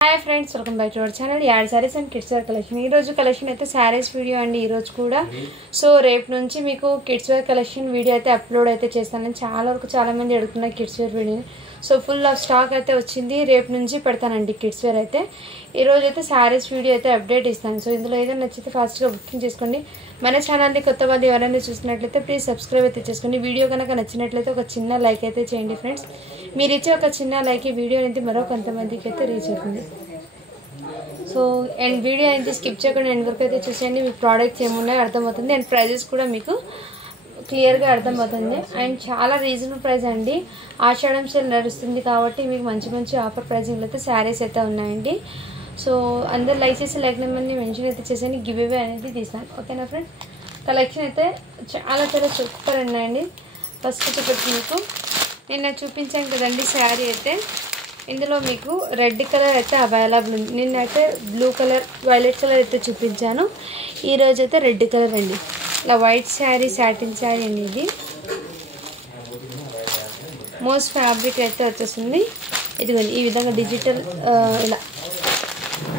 Hi friends welcome back to our channel याड sarees and kids wear collection ఈ రోజు collection అయితే సారీస్ వీడియో అండి ఈ రోజు కూడా సో రేపు నుంచి మీకు కిడ్స్ వేర్ కలెక్షన్ వీడియో అయితే అప్లోడ్ అయితే చేస్తాను చాలా వరకు చాలా మంది అడుగుతున్నారు kids wear video so full of stock అయితే వచ్చింది రేపు నుంచి పెడతానండి కిడ్స్ వేర్ అయితే ఈ రోజు అయితే సారీస్ వీడియో అయితే అప్డేట్ ఇస్తాను సో ఇందులో ఏదైనా నచ్చితే ఫాస్ట్ గా బుకింగ్ చేసుకోండి మన ఛానల్ ని కొత్త వాళ్ళు ఎవరైనా చూస్తున్నట్లయితే ప్లీజ్ సబ్స్క్రైబ్ అయితే చేసుకోండి వీడియో గనుక నచ్చినట్లయితే ఒక చిన్న లైక్ అయితే చేయండి ఫ్రెండ్స్ మీరు ఇచ్చే ఒక చిన్న లైక్ ఈ వీడియో అనేది మరో కొంతమందికి అయితే రీచ్ అవుతుంది సో అండ్ వీడియో అయితే స్కిప్ చేయకుండా ఎండ్ వరకు అయితే చూసేయండి మీ ప్రోడక్ట్స్ ఏమున్నాయో అర్థమవుతుంది అండ్ ప్రైజెస్ కూడా మీకు క్లియర్గా అర్థమవుతుంది అండ్ చాలా రీజనబుల్ ప్రైస్ అండి ఆషాఢం సేల్ నడుస్తుంది కాబట్టి మీకు మంచి మంచి ఆఫర్ ప్రైజింగ్లో అయితే శారీస్ అయితే ఉన్నాయండి సో అందరు లైక్ చేసి లైక్ నెంబర్ని మెన్షన్ అయితే చేసేయండి గివ్ అవే అనేది తీస్తాను ఓకేనా ఫ్రెండ్స్ కలెక్షన్ అయితే చాలా చాలా సూపర్ ఉన్నాయండి ఫస్ట్ చూపెట్టి మీకు నిన్న చూపించాను కదండి శారీ అయితే ఇందులో మీకు రెడ్ కలర్ అయితే అవైలబుల్ ఉంది నిన్నైతే బ్లూ కలర్ వైలెట్ కలర్ అయితే చూపించాను ఈ రోజు అయితే రెడ్ కలర్ అండి ఇలా వైట్ శారీ సాటిన్ శారీ అండి ఇది మోస్ట్ ఫ్యాబ్రిక్ అయితే వచ్చేస్తుంది ఇదిగోండి ఈ విధంగా డిజిటల్ ఇలా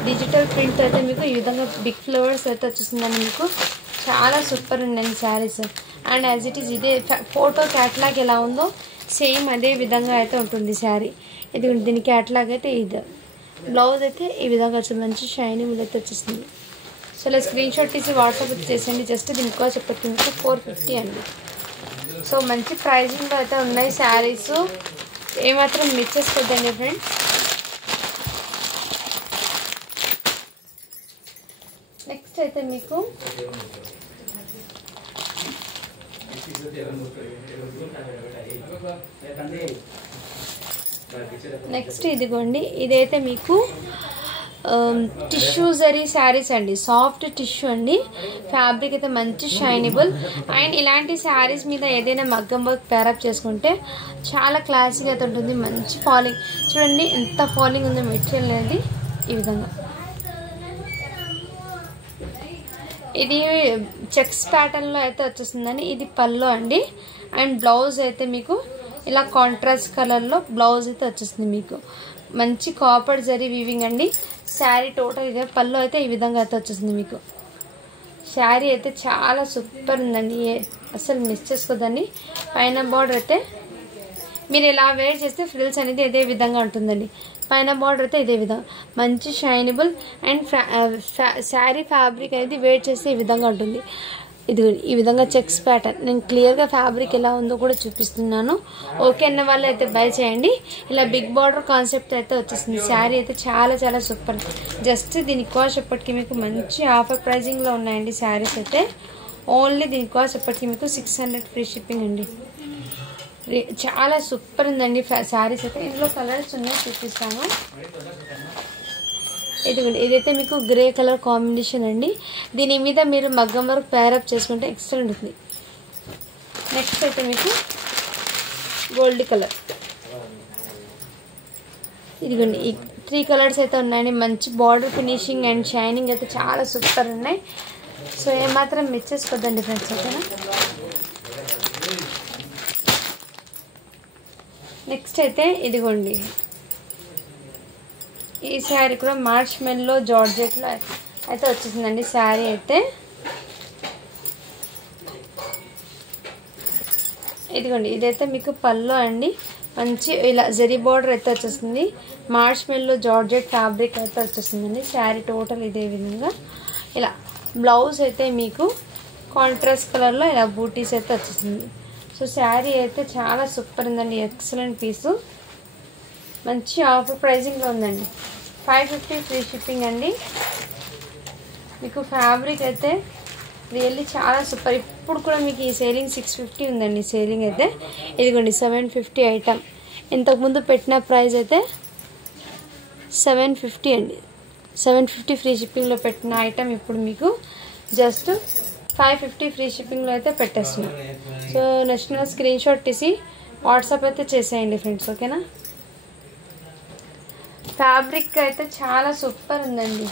డిజిటల్ ప్రింట్ అయితే మీకు ఈ విధంగా బిగ్ ఫ్లవర్స్ అయితే వచ్చేస్తుందండి మీకు చాలా సూపర్ ఉందండి saris and as it is ఇదే ఫోటో క్యాటలాగ్ ఎలా ఉందో సేమ్ అదే విధంగా అయితే ఉంటుంది శారీ ఇది దీని క్యాటలాగ్ అయితే ఇది బ్లౌజ్ అయితే ఈ విధంగా వచ్చింది మంచి షైనింగ్ అయితే వచ్చేస్తుంది సో ఇలా స్క్రీన్ షాట్ తీసి వాట్సాప్ చేసేయండి జస్ట్ దీనికి కూడా చెప్పొచ్చు 450 అండి సో మంచి ప్రైజింగ్లో అయితే ఉన్నాయి శారీస్ ఏమాత్రం మిస్ చేసుకోవద్దండి ఫ్రెండ్స్ నెక్స్ట్ అయితే మీకు నెక్స్ట్ ఇదిగోండి ఇదైతే మీకు టిష్యూ జరీ శారీస్ అండి సాఫ్ట్ టిష్యూ అండి ఫ్యాబ్రిక్ అయితే మంచి షైనబుల్ అండ్ ఇలాంటి శారీస్ మీద ఏదైనా మగ్గం వర్క్ పేరప్ చేసుకుంటే చాలా క్లాసీగా అయితే ఉంటుంది మంచి ఫాలింగ్ చూడండి ఎంత ఫాలింగ్ ఉందో మెటీరియల్ అనేది ఈ విధంగా ఇది చెక్స్ ప్యాటర్న్ లో అయితే వచ్చేస్తుందండి ఇది పళ్ళు అండి అండ్ బ్లౌజ్ అయితే మీకు ఇలా కాంట్రాస్ట్ కలర్ లో బ్లౌజ్ అయితే వచ్చేస్తుంది మీకు మంచి కాపర్ జరీ వీవింగ్ అండి శారీ టోటల్ ఇదే పళ్ళు అయితే ఈ విధంగా అయితే వచ్చేస్తుంది మీకు శారీ అయితే చాలా సూపర్ ఉందండి అసలు మిస్ చేసుకోదండి పైన బార్డర్ అయితే మీరు ఇలా వేర్ చేస్తే ఫ్రిల్స్ అనేది ఇదే విధంగా ఉంటుందండి పైన బార్డర్ అయితే ఇదే విధంగా మంచి షైనబుల్ అండ్ శారీ ఫ్యాబ్రిక్ అనేది వేర్ చేస్తే ఈ విధంగా ఉంటుంది ఇది ఈ విధంగా చెక్స్ ప్యాటర్న్ నేను క్లియర్గా ఫ్యాబ్రిక్ ఎలా ఉందో కూడా చూపిస్తున్నాను ఓకే అన్న వాళ్ళు అయితే బై చేయండి ఇలా బిగ్ బార్డర్ కాన్సెప్ట్ అయితే వచ్చేసింది శారీ అయితే చాలా చాలా సూపర్ జస్ట్ దీనికి కాస్ట్ ఎప్పటికీ మీకు మంచి ఆఫర్ ప్రైజింగ్లో ఉన్నాయండి శారీస్ అయితే ఓన్లీ దీనికి కాస్ట్ ఎప్పటికీ మీకు 600 ఫ్రీ షిప్పింగ్ అండి చాలా సూపర్ ఉందండి శారీస్ అయితే ఇందులో కలర్స్ ఉన్నాయి చూపిస్తాను ఇదిగోండి ఇదైతే మీకు గ్రే కలర్ కాంబినేషన్ అండి దీని మీద మీరు మగ్గం వర్క్ పేరప్ చేసుకుంటే ఎక్సలెంట్ ఉంది నెక్స్ట్ అయితే మీకు గోల్డ్ కలర్ ఇదిగోండి ఈ 3 కలర్స్ అయితే ఉన్నాయండి మంచి బార్డర్ ఫినిషింగ్ అండ్ షైనింగ్ అయితే చాలా సూపర్ ఉన్నాయి సో ఏమాత్రం మిస్ చేసుకోవద్దండి ఫ్రెండ్స్ ఓకేనా నెక్స్ట్ అయితే ఇదిగోండి ఈ శారీ కూడా మార్చ్ మెల్లో జార్జెట్లో అయితే వచ్చేసిందండి శారీ అయితే ఇదిగోండి ఇదైతే మీకు పళ్ళు అండి మంచి ఇలా జరీ బార్డర్ అయితే వచ్చేస్తుంది మార్చ్ మెల్లో జార్జెట్ ఫ్యాబ్రిక్ అయితే వచ్చేసిందండి శారీ టోటల్ ఇదే విధంగా ఇలా బ్లౌజ్ అయితే మీకు కాంట్రాస్ట్ కలర్లో ఇలా బూటీస్ అయితే వచ్చేసింది సో శారీ అయితే చాలా సూపర్ ఉందండి ఎక్సలెంట్ పీసు మంచి ఆఫర్ ప్రైజింగ్లో ఉందండి 550 ఫ్రీ షిప్పింగ్ అండి మీకు ఫ్యాబ్రిక్ అయితే రియల్లీ చాలా సూపర్ ఇప్పుడు కూడా మీకు ఈ సేలింగ్ 650 ఉందండి సేలింగ్ అయితే ఇదిగోండి 750 ఐటమ్ ఇంతకుముందు పెట్టిన ప్రైస్ అయితే 750 అండి 750 ఫ్రీ షిప్పింగ్లో పెట్టిన ఐటమ్ ఇప్పుడు మీకు జస్ట్ 550 ఫ్రీ షిప్పింగ్లో అయితే పెట్టేస్తున్నాం సో నెక్స్ట్ స్క్రీన్ షాట్ తీసి వాట్సాప్ అయితే చేసేయండి ఫ్రెండ్స్ ఓకేనా ఫ్యాబ్రిక్ అయితే చాలా సూపర్ ఉందండి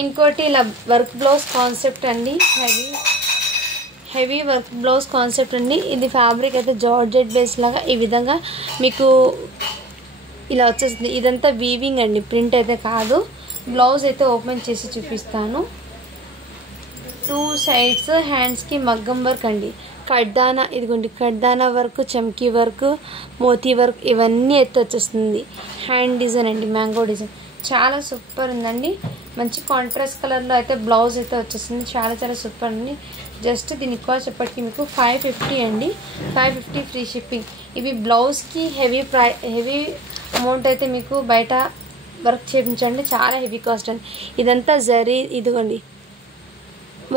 ఇంకోటి ఇలా వర్క్ బ్లౌజ్ కాన్సెప్ట్ అండి హెవీ వర్క్ బ్లౌజ్ కాన్సెప్ట్ అండి ఇది ఫ్యాబ్రిక్ అయితే జార్జెట్ బేస్ లాగా ఈ విధంగా మీకు ఇలా వచ్చేస్తుంది. ఇదంతా వీవింగ్ అండి, ప్రింట్ అయితే కాదు. బ్లౌజ్ అయితే ఓపెన్ చేసి చూపిస్తాను. 2 సైడ్స్ హ్యాండ్స్కి మగ్గం వర్క్ అండి. కడ్దానా, ఇదిగోండి కడ్దానా వర్క్, చమ్కీ వర్క్, మోతీ వర్క్ ఇవన్నీ అయితే వచ్చేస్తుంది. హ్యాండ్ డిజైన్ అండి, మ్యాంగో డిజైన్ చాలా సూపర్ ఉందండి. మంచి కాంట్రాస్ట్ కలర్లో అయితే బ్లౌజ్ అయితే వచ్చేస్తుంది. చాలా చాలా సూపర్ అండి. జస్ట్ దీని కాస్ట్ ఎప్పటికీ మీకు 550 అండి. 550 ఫ్రీ షిప్పింగ్. ఇవి బ్లౌజ్కి హెవీ అమౌంట్ అయితే మీకు బయట వర్క్ చేయించండి, చాలా హెవీ కాస్ట్ అండి. ఇదంతా జరీ, ఇదిగోండి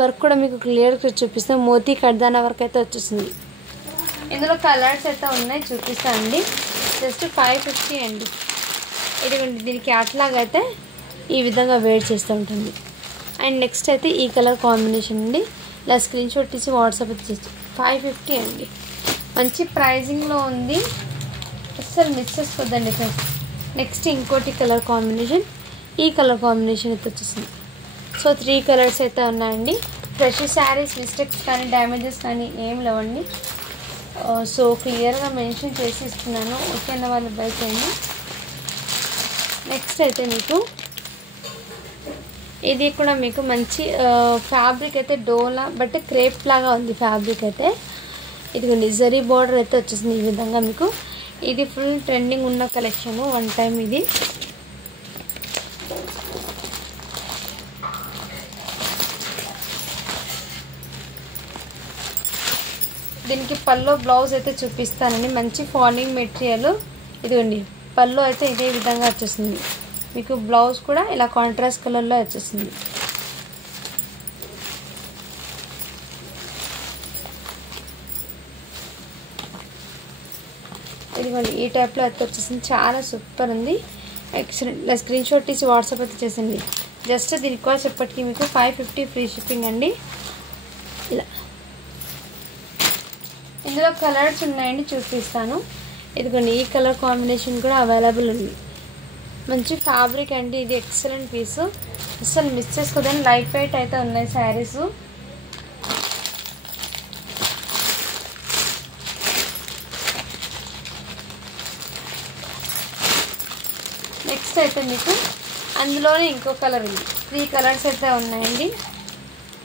వర్క్ కూడా మీకు క్లియర్గా చూపిస్తాం. మోతీ కడ్దానా వర్క్ అయితే వచ్చేస్తుంది. ఇందులో కలర్స్ అయితే ఉన్నాయి, చూపిస్తానండి. జస్ట్ 550 అండి. ఇదిగోండి దీని క్యాట్లాగ్ అయితే ఈ విధంగా వేర్ చేస్తూ ఉంటుంది. అండ్ నెక్స్ట్ అయితే ఈ కలర్ కాంబినేషన్ అండి. ఇలా స్క్రీన్ షాట్ తీసి వాట్సాప్ అయితే చేసి 550 అండి. మంచి ప్రైజింగ్లో ఉంది, అస్సలు మిస్ చేసుకోవద్దండి ఫ్రెండ్స్. నెక్స్ట్ ఇంకోటి కలర్ కాంబినేషన్, ఈ కలర్ కాంబినేషన్ అయితే వచ్చేసింది. సో 3 కలర్స్ అయితే ఉన్నాయండి. ఫ్రెష్ శారీస్ మిస్టేక్స్ కానీ డ్యామేజెస్ కానీ ఏం లేవండి. సో క్లియర్గా మెన్షన్ చేసి ఇస్తున్నాను, ఓకే అన్న వాళ్ళు బై చేయండి. నెక్స్ట్ అయితే మీకు ఇది కూడా మీకు మంచి ఫ్యాబ్రిక్ అయితే డోలా బట్ క్రేప్ లాగా ఉంది ఫ్యాబ్రిక్ అయితే. ఇదిగోండి జరీ బార్డర్ అయితే వచ్చేసింది ఈ విధంగా మీకు. ఇది ఫుల్ ట్రెండింగ్ ఉన్న కలెక్షన్, వన్ టైం ఇది. దీనికి పల్లో బ్లౌజ్ అయితే చూపిస్తానండి. మంచి ఫాలింగ్ మెటీరియల్. ఇదిగోండి పల్లో అయితే ఇదే విధంగా వచ్చేస్తుంది మీకు. బ్లౌజ్ కూడా ఇలా కాంట్రాస్ట్ కలర్లో వచ్చేస్తుంది. ఇదిగోండి ఈ టైప్లో అయితే వచ్చేసింది, చాలా సూపర్ ఉంది, ఎక్సలెంట్. ఇలా స్క్రీన్ షాట్ తీసి వాట్సాప్ అయితే చేసింది. జస్ట్ దీని కాస్ట్ ఎప్పటికీ మీకు 550 ఫ్రీ షిప్పింగ్ అండి. ఇలా ఇందులో కలర్స్ ఉన్నాయండి, చూపిస్తాను. ఇదిగోండి ఈ కలర్ కాంబినేషన్ కూడా అవైలబుల్ ఉంది. మంచి ఫ్యాబ్రిక్ అండి, ఇది ఎక్సలెంట్ పీస్, అస్సలు మిస్ చేసుకోదని. లైట్ వెయిట్ అయితే ఉన్నాయి శారీస్. నెక్స్ట్ అయితే మీకు అందులోనే ఇంకో కలర్ ఉంది. 3 కలర్స్ అయితే ఉన్నాయండి.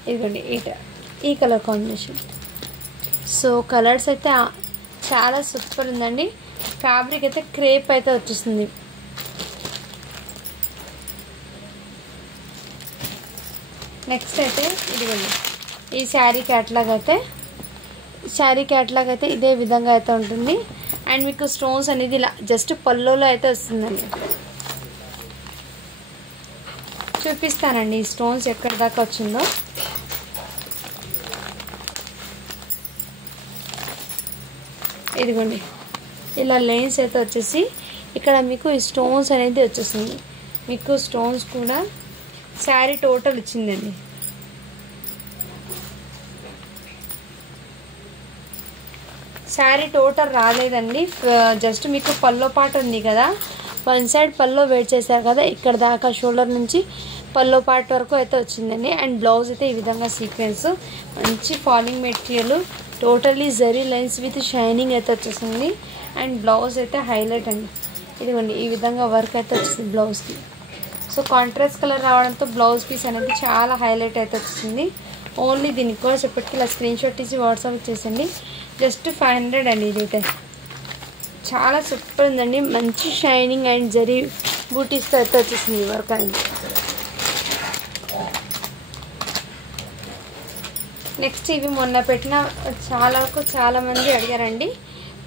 ఇదిగోండి ఈ కలర్ కాంబినేషన్. సో కలర్స్ అయితే చాలా సూపర్ ఉందండి. ఫ్యాబ్రిక్ అయితే క్రేప్ అయితే వచ్చేస్తుంది. నెక్స్ట్ అయితే ఇదిగోండి ఈ శారీ క్యాట్లాగ్ అయితే ఇదే విధంగా అయితే ఉంటుంది. అండ్ మీకు స్టోన్స్ అనేది ఇలా జస్ట్ పల్లోలో అయితే వస్తుందండి. చూపిస్తానండి ఈ స్టోన్స్ ఎక్కడి దాకా వచ్చిందో. ఇదిగోండి ఇలా లైన్స్ అయితే వచ్చేసి ఇక్కడ మీకు ఈ స్టోన్స్ అనేది వచ్చేస్తుంది. మీకు స్టోన్స్ కూడా శారీ టోటల్ ఇచ్చిందండి. శారీ టోటల్ రాలేదండి, జస్ట్ మీకు పల్లో పార్ట్ ఉంది కదా, వన్ సైడ్ పల్లో వెయిట్ చేశారు కదా, ఇక్కడ దాకా షోల్డర్ నుంచి పల్లో పార్ట్ వరకు అయితే వచ్చిందండి. అండ్ బ్లౌజ్ అయితే ఈ విధంగా సీక్వెన్స్, మంచి falling material, totally zari lines with shining అయితే వచ్చేసింది. అండ్ బ్లౌజ్ అయితే హైలైట్ అండి. ఇదిగోండి ఈ విధంగా వర్క్ అయితే వచ్చింది బ్లౌజ్కి. సో కాంట్రాస్ట్ కలర్ రావడంతో బ్లౌజ్ పీస్ అనేది చాలా హైలైట్ అయితే వచ్చింది. ఓన్లీ దీనికి కూడా చెప్పటికి ఇలా స్క్రీన్ షాట్ తీసి వాట్సాప్ చేసండి. జస్ట్ 500 అండి. ఇదైతే చాలా సూపర్ ఉందండి, మంచి షైనింగ్ అండ్ జరీ బూటీస్తో అయితే వచ్చేసింది వర్క్ అనేది. నెక్స్ట్ ఇవి మొన్న పెట్టిన చాలామంది అడిగారండి.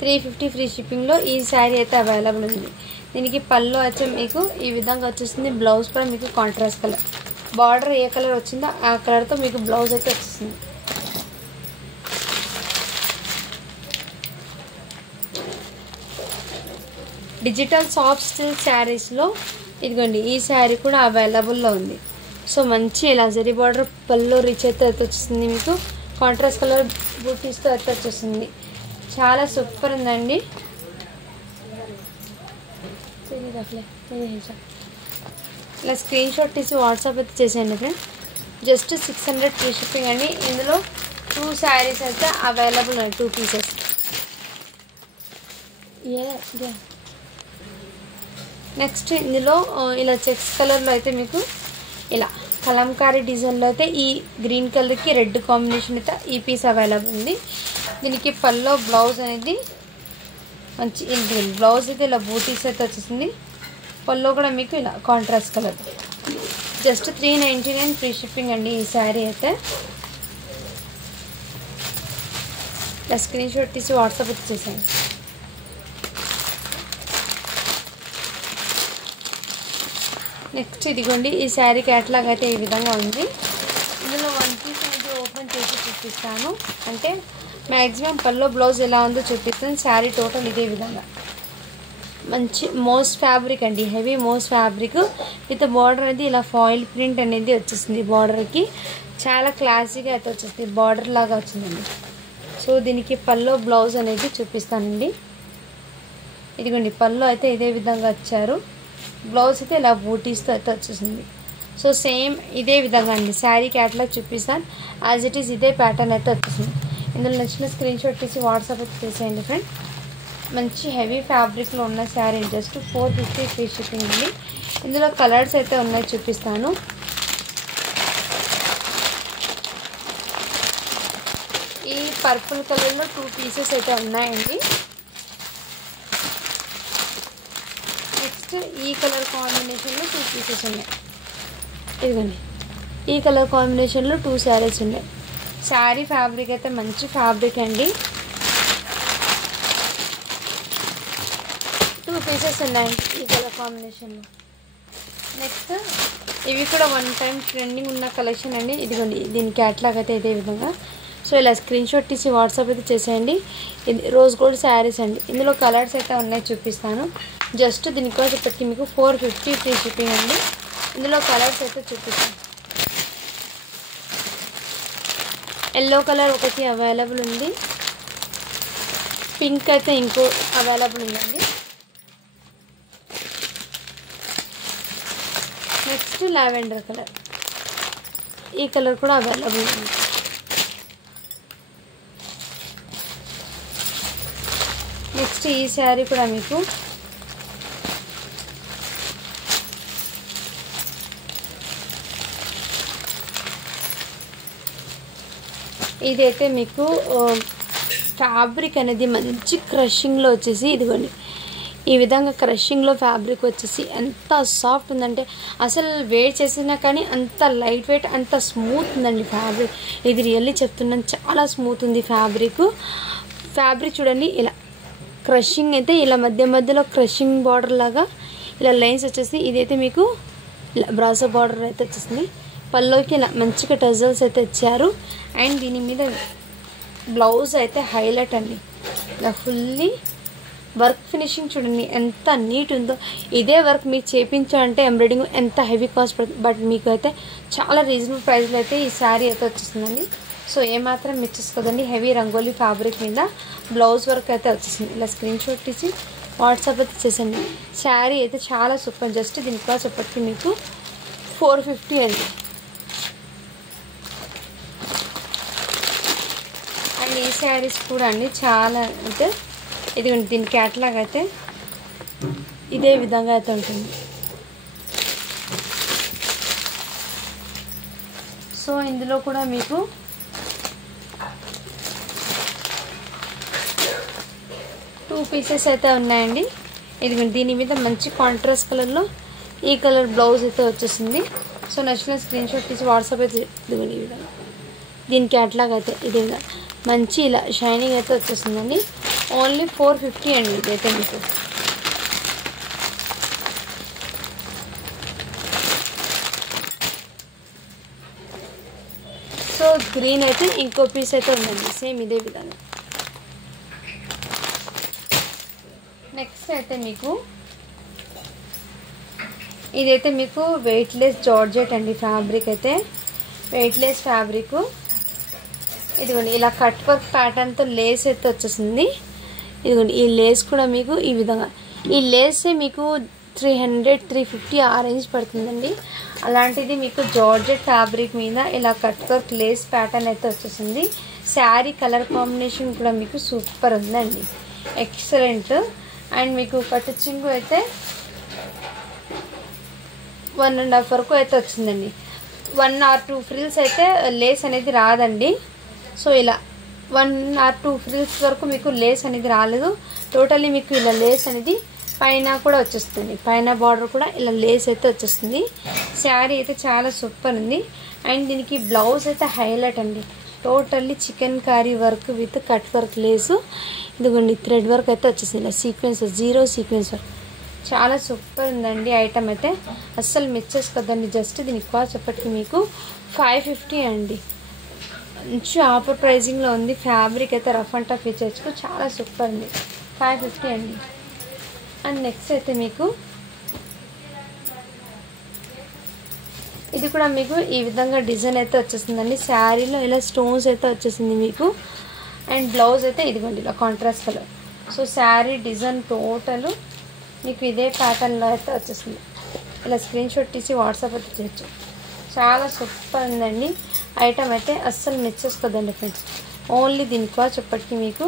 350 ఫ్రీ షిప్పింగ్లో ఈ శారీ అయితే అవైలబుల్ ఉంది. దీనికి పళ్ళు అయితే మీకు ఈ విధంగా వచ్చేస్తుంది. బ్లౌజ్ కూడా మీకు కాంట్రాస్ట్ కలర్, బార్డర్ ఏ కలర్ వచ్చిందో ఆ కలర్తో మీకు బ్లౌజ్ అయితే వచ్చేస్తుంది. డిజిటల్ సాఫ్ట్ సిల్క్ శారీస్లో ఇదిగోండి ఈ శారీ కూడా అవైలబుల్లో ఉంది. సో మంచి ఇలా జరీ బార్డర్ పళ్ళు రిచ్ అయితే వచ్చేస్తుంది. మీకు కాంట్రాస్ట్ కలర్ బూటీస్తో అయితే వచ్చేస్తుంది. చాలా సూపర్ ఉందండి. ఇలా స్క్రీన్ షాట్ తీసి వాట్సాప్ అయితే చేసేయండి ఫ్రెండ్. జస్ట్ 600 ఫ్రీ షిప్పింగ్ అండి. ఇందులో 2 శారీస్ అయితే అవైలబుల్ ఉన్నాయి, 2 పీసెస్. నెక్స్ట్ ఇందులో ఇలా చెక్స్ కలర్లో అయితే మీకు ఇలా కలంకారీ డిజైన్లో అయితే ఈ గ్రీన్ కలర్కి రెడ్ కాంబినేషన్ అయితే ఈ పీస్ అవైలబుల్ ఉంది. దీనికి పల్లో బ్లౌజ్ అనేది మంచి బ్లౌజ్ అయితే ఇలా బూటీస్ అయితే వచ్చేసింది. పల్లో కూడా మీకు ఇలా contrast colour. Just 399 free shipping అండి ఈ శారీ అయితే. ఇలా స్క్రీన్ షాట్ తీసి వాట్సాప్ ఇచ్చేసాను. నెక్స్ట్ ఇదిగోండి ఈ శారీ క్యాటలాగ్ అయితే ఈ విధంగా ఉంది. ఇందులో వన్ పీస్ అనేది ఓపెన్ చేసి చూపిస్తాను. అంటే మ్యాక్సిమం పల్లో బ్లౌజ్ ఎలా ఉందో చూపిస్తాను. శారీ టోటల్ ఇదే విధంగా మంచి మోస్ ఫ్యాబ్రిక్ అండి, heavy moss fabric with border అనేది ఇలా ఫాయిల్ ప్రింట్ అనేది వచ్చేసింది. బార్డర్కి చాలా క్లాసీగా అయితే వచ్చేసింది, బార్డర్ లాగా వచ్చిందండి. సో దీనికి పల్లో బ్లౌజ్ అనేది చూపిస్తానండి. ఇదిగోండి పల్లో అయితే ఇదే విధంగా వచ్చారు. బ్లౌజ్ అయితే ఇలా బూటీస్తో అయితే వచ్చేసింది. సో సేమ్ ఇదే విధంగా అండి శారీ క్యాటలాగ్ చూపిస్తాను. యాజ్ ఇట్ ఈస్ ఇదే ప్యాటర్న్ అయితే వచ్చేసింది. ఇందులో నచ్చిన స్క్రీన్ షాట్ తీసి వాట్సాప్ అయితే చేసేయండి ఫ్రెండ్. మంచి హెవీ ఫ్యాబ్రిక్లో ఉన్న శారీ జస్ట్ 450 ఫ్రీ షిప్పింగ్ అండి. ఇందులో కలర్స్ అయితే ఉన్నాయి చూపిస్తాను. ఈ పర్పుల్ కలర్లో 2 పీసెస్ అయితే ఉన్నాయండి. నెక్స్ట్ ఈ కలర్ కాంబినేషన్లో 2 పీసెస్ ఉన్నాయి. ఇదిగోండి ఈ కలర్ కాంబినేషన్లో 2 శారీస్ ఉన్నాయి. శారీ ఫ్యాబ్రిక్ అయితే మంచి ఫ్యాబ్రిక్ అండి. 2 పీసెస్ ఉన్నాయండి ఈ కలర్ కాంబినేషన్లో. నెక్స్ట్ ఇవి కూడా వన్ టైం ట్రెండింగ్ ఉన్న కలెక్షన్ అండి. ఇదిగోండి దీని క్యాటలాగ్ అయితే ఇదే విధంగా. సో ఇలా స్క్రీన్ షాట్ తీసి వాట్సాప్ అయితే చేసేయండి. ఇది రోజ్ గోల్డ్ శారీస్ అండి. ఇందులో కలర్స్ అయితే ఉన్నాయి చూపిస్తాను. జస్ట్ దీనికోసం ఇప్పటికి మీకు 450 ఫ్రీ షిప్పింగ్ అండి. ఇందులో కలర్స్ అయితే చూపిస్తాను. ఎల్లో కలర్ ఒకటి అవైలబుల్ ఉంది. పింక్ అయితే ఇంకో అవైలబుల్ ఉందండి. నెక్స్ట్ లావెండర్ కలర్, ఈ కలర్ కూడా అవైలబుల్ ఉంది. నెక్స్ట్ ఈ శారీ కూడా మీకు ఇదైతే మీకు ఫ్యాబ్రిక్ అనేది మంచి క్రషింగ్లో వచ్చేసి ఇదిగోండి ఈ విధంగా క్రషింగ్లో ఫ్యాబ్రిక్ వచ్చేసి ఎంత సాఫ్ట్ ఉందంటే అసలు వేర్ చేసినా కానీ అంత లైట్ వెయిట్, అంత స్మూత్ ఉందండి ఫ్యాబ్రిక్. ఇది రియల్లీ చెప్తున్నాను, చాలా స్మూత్ ఉంది ఫ్యాబ్రిక్. చూడండి ఇలా క్రషింగ్ అయితే ఇలా మధ్య మధ్యలో క్రషింగ్ బార్డర్ లాగా ఇలా లైన్స్ వచ్చేసి ఇదైతే మీకు ఇలా బ్రాసో బార్డర్ అయితే వచ్చేసింది. పల్లోకి ఇలా మంచిగా టజల్స్ అయితే ఇచ్చారు. అండ్ దీని మీద బ్లౌజ్ అయితే హైలైట్ అండి. ఇలా ఫుల్లీ వర్క్ ఫినిషింగ్ చూడండి ఎంత నీట్ ఉందో. ఇదే వర్క్ మీకు చేయించాలంటే ఎంబ్రాయిడింగ్ ఎంత హెవీ కాస్ట్ పడుతుంది. బట్ మీకు అయితే చాలా రీజనబుల్ ప్రైస్లో అయితే ఈ శారీ అయితే వచ్చేస్తుందండి. సో ఏమాత్రం మిక్సెస్ కదండి, హెవీ రంగోలీ ఫ్యాబ్రిక్ మీద బ్లౌజ్ వర్క్ అయితే వచ్చేసింది. ఇలా స్క్రీన్ షాట్ తీసి వాట్సాప్ అయితే చేసండి. శారీ అయితే చాలా సూపర్. జస్ట్ దీని కాస్ట్ ఇప్పటికి మీకు 450 అండి. అండ్ ఈ శారీస్ కూడా అండి చాలా అంటే ఇదిగోండి దీని క్యాటలాగ్ అయితే ఇదే విధంగా అయితే ఉంటుంది. సో ఇందులో కూడా మీకు టూ పీసెస్ అయితే ఉన్నాయండి. ఇదిగోండి దీని మీద మంచి కాంట్రాస్ట్ కలర్లో ఈ కలర్ బ్లౌజ్ అయితే వచ్చేసింది. సో నచ్చిన స్క్రీన్ షాట్ తీసి వాట్సాప్ అయితే ఇదిగోండి ఈ విధంగా దీని క్యాటలాగ్ అయితే ఇది మంచి ఇలా షైనింగ్ అయితే వచ్చేసిందండి. ఓన్లీ 450 అండి ఇదైతే మీకు. సో గ్రీన్ అయితే ఇంకో పీస్ అయితే ఉందండి సేమ్ ఇదే విధంగా. నెక్స్ట్ అయితే మీకు ఇదైతే మీకు వెయిట్లెస్ జార్జెట్ అండి. ఫ్యాబ్రిక్ అయితే వెయిట్లెస్ ఫ్యాబ్రిక్. ఇదిగోండి ఇలా కట్ వర్క్ ప్యాటర్న్తో లేస్ అయితే వచ్చేసింది. ఇదిగోండి ఈ లేస్ కూడా మీకు ఈ విధంగా, ఈ లేసే మీకు 300-350 ఆ రేంజ్ పడుతుందండి. అలాంటిది మీకు జార్జెట్ ఫ్యాబ్రిక్ మీద ఇలా కట్ వర్క్ లేస్ ప్యాటర్న్ అయితే వచ్చేసింది. శారీ కలర్ కాంబినేషన్ కూడా మీకు సూపర్ ఉందండి, ఎక్సలెంట్. అండ్ మీకు కట్ చింగు అయితే 1.5 వరకు అయితే వచ్చిందండి. 1 or 2 ఫ్రిల్స్ అయితే లేస్ అనేది రాదండి. సో ఇలా 1 or 2 ఫ్రిల్స్ వరకు మీకు లేస్ అనేది రాలేదు. టోటల్లీ మీకు ఇలా లేస్ అనేది పైన కూడా వచ్చేస్తుంది. పైన బార్డర్ కూడా ఇలా లేస్ అయితే వచ్చేస్తుంది. శారీ అయితే చాలా సూపర్ ఉంది. అండ్ దీనికి బ్లౌజ్ అయితే హైలైట్ అండి. Totally chikankari work with cut work lace. ఇదిగోండి థ్రెడ్ వర్క్ అయితే వచ్చేసింది. సీక్వెన్స్ 0 సీక్వెన్స్ వర్క్ చాలా సూపర్ ఉందండి. ఐటమ్ అయితే అస్సలు మిస్ చేసుకోద్దండి. జస్ట్ దీనికి కాస్ట్ చెప్పటికి మీకు 550 అండి. మంచి ఆఫర్ ప్రైజింగ్లో ఉంది. ఫ్యాబ్రిక్ అయితే రఫ్ అండ్ టఫ్ ఇచ్చేచ్చు. చాలా సూపర్ ఉంది. 550 అండి. అండ్ నెక్స్ట్ అయితే మీకు ఇది కూడా మీకు ఈ విధంగా డిజైన్ అయితే వచ్చేసిందండి. శారీలో ఇలా స్టోన్స్ అయితే వచ్చేసింది మీకు. అండ్ బ్లౌజ్ అయితే ఇదిగోండి ఇలా contrast colour. So sari design total మీకు ఇదే ప్యాటర్న్లో అయితే వచ్చేసింది. ఇలా స్క్రీన్ షాట్ తీసి వాట్సాప్ అయితే చేయొచ్చు. చాలా సూపర్ ఉందండి. ఐటమ్ అయితే అస్సలు మిస్ చేసుకోదండి ఫ్రెండ్స్. ఓన్లీ దీని కాస్ట్ చెప్పటికి మీకు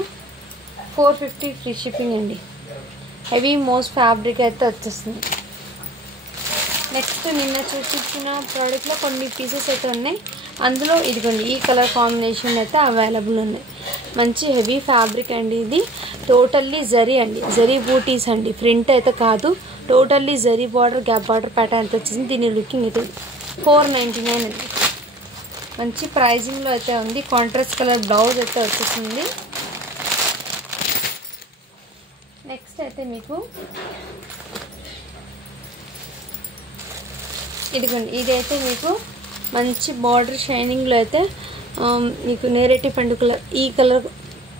450 ఫ్రీ షిప్పింగ్ అండి. హెవీ మోస్ట్ ఫ్యాబ్రిక్ అయితే వచ్చేస్తుంది. నెక్స్ట్ నిన్న చూపించిన ప్రోడక్ట్లో కొన్ని పీసెస్ అయితే ఉన్నాయి. అందులో ఇదిగోండి ఈ కలర్ కాంబినేషన్ అయితే అవైలబుల్ ఉన్నాయి. మంచి హెవీ ఫ్యాబ్రిక్ అండి. ఇది టోటల్లీ జరీ అండి. జరీ బూటీస్ అండి. ప్రింట్ అయితే కాదు. Totally zari border gap border pattern అయితే వచ్చింది. దీని లుకింగ్ అయితే 499 అండి. మంచి ప్రైజింగ్లో అయితే ఉంది. కాంట్రాస్ట్ కలర్ బ్లౌజ్ అయితే వచ్చేసింది. నెక్స్ట్ అయితే మీకు ఇదిగోండి ఇదైతే మీకు మంచి బార్డర్ షైనింగ్లో అయితే మీకు నేరేటి పండు కలర్ ఈ కలర్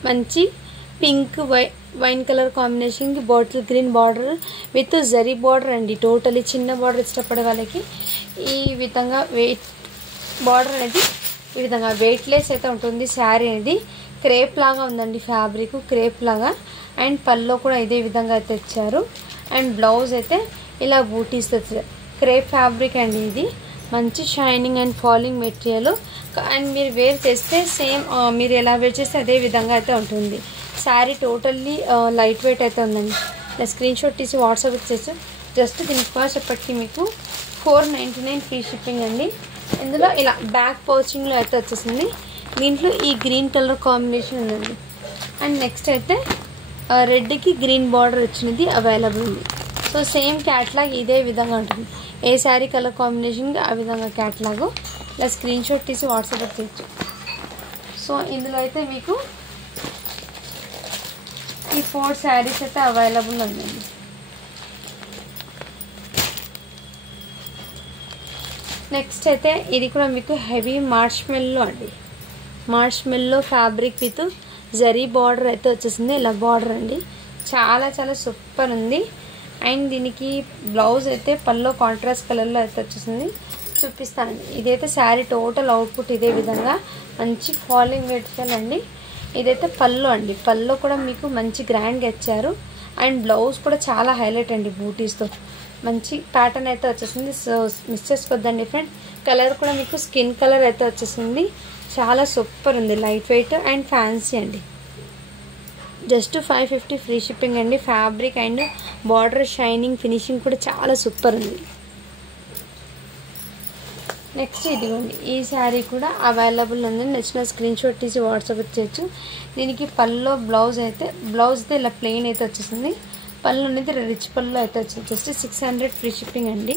మంచి పింక్ వైన్ కలర్ కాంబినేషన్కి bottle green border with zari border అండి. టోటలీ చిన్న బార్డర్ ఇష్టపడే వాళ్ళకి ఈ విధంగా వెయిట్ బార్డర్ అనేది ఈ విధంగా వెయిట్లెస్ అయితే ఉంటుంది. శారీ అనేది క్రేప్ లాగా ఉందండి. ఫ్యాబ్రిక్ క్రేప్ లాగా. అండ్ పల్లో కూడా ఇదే విధంగా అయితే ఇచ్చారు. అండ్ బ్లౌజ్ అయితే ఇలా బూటీస్ తెచ్చారు. క్రేప్ ఫ్యాబ్రిక్ అండి. ఇది మంచి shining and falling material. And మీరు వేర్ చేస్తే సేమ్ మీరు ఎలా వేర్ చేస్తే అదే విధంగా అయితే ఉంటుంది. శారీ టోటల్లీ లైట్ వెయిట్ అయితే ఉందండి. ఇలా స్క్రీన్ షాట్ తీసి వాట్సాప్ ఇచ్చేసి జస్ట్ దీనికి కాస్ట్ చెప్పటికి మీకు 499 ఫ్రీ షిప్పింగ్ అండి. ఇందులో ఇలా బ్యాక్ పౌచింగ్లో అయితే వచ్చేసింది. దీంట్లో ఈ గ్రీన్ కలర్ కాంబినేషన్ ఉందండి. అండ్ నెక్స్ట్ అయితే రెడ్కి గ్రీన్ బార్డర్ వచ్చినది అవైలబుల్ ఉంది. సో సేమ్ క్యాట్లాగ్ ఇదే విధంగా ఉంటుంది. ఏ శారీ కలర్ కాంబినేషన్కి ఆ విధంగా క్యాట్లాగు ఇలా స్క్రీన్ షాట్ తీసి వాట్సాప్ చేయొచ్చు. సో ఇందులో అయితే మీకు ఈ 4 శారీస్ అయితే అవైలబుల్ ఉందండి. నెక్స్ట్ అయితే ఇది కూడా మీకు హెవీ మార్ష్మెల్లో అండి. మార్ష్మెల్లో ఫ్యాబ్రిక్ విత్ జరీ బార్డర్ అయితే వచ్చేసింది. ఇలా బార్డర్ అండి. చాలా చాలా సూపర్ ఉంది. అండ్ దీనికి బ్లౌజ్ అయితే పల్లో కాంట్రాస్ట్ కలర్లో అయితే వచ్చేసింది. చూపిస్తానండి. ఇదైతే శారీ టోటల్ అవుట్పుట్ ఇదే విధంగా మంచి ఫాలింగ్ మెటీరియల్ అండి. ఇదైతే పల్లో అండి. పల్లో కూడా మీకు మంచి గ్రాండ్గా ఇచ్చారు. అండ్ బ్లౌజ్ కూడా చాలా హైలైట్ అండి. బూటీస్తో మంచి ప్యాటర్న్ అయితే వచ్చేసింది. సో మిస్ చేసుకోవద్దండి ఫ్రెండ్. కలర్ కూడా మీకు స్కిన్ కలర్ అయితే వచ్చేసింది. చాలా సూపర్ ఉంది. లైట్ వెయిట్ అండ్ ఫ్యాన్సీ అండి. జస్ట్ 550 ఫ్రీ షిప్పింగ్ అండి. Fabric and border shining finishing కూడా చాలా సూపర్ ఉంది. నెక్స్ట్ ఇదిగోండి ఈ శారీ కూడా అవైలబుల్ ఉంది. నచ్చిన స్క్రీన్ షాట్ తీసి వాట్సాప్ చేయొచ్చు. దీనికి పల్లో బ్లౌజ్ అయితే ఇలా ప్లెయిన్ అయితే వచ్చేసింది. పళ్ళు అనేది రిచ్ పళ్ళు అయితే వచ్చింది. జస్ట్ 600 ఫ్రీ షిప్పింగ్ అండి.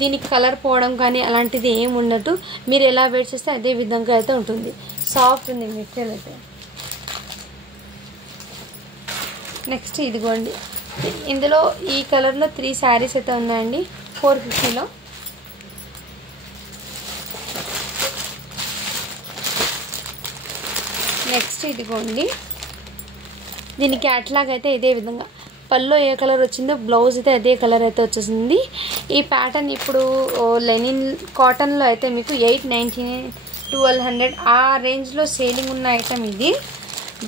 దీనికి కలర్ పోవడం కానీ అలాంటిది ఏమి ఉండదు. మీరు ఎలా వేర్ చేస్తే అదే విధంగా అయితే ఉంటుంది. సాఫ్ట్ ఉంది మెటీరియల్ అయితే. నెక్స్ట్ ఇదిగోండి ఇందులో ఈ కలర్లో 3 శారీస్ అయితే ఉన్నాయండి 450లో. నెక్స్ట్ ఇదిగోండి దీని క్యాట్లాగ్ అయితే ఇదే విధంగా పల్లో ఏ కలర్ వచ్చిందో బ్లౌజ్ అయితే అదే కలర్ అయితే వచ్చేసింది. ఈ ప్యాటర్న్ ఇప్పుడు లెనిన్ కాటన్లో అయితే మీకు 899 1200 ఆ రేంజ్లో సేలింగ్ ఉన్న ఐటమ్ ఇది.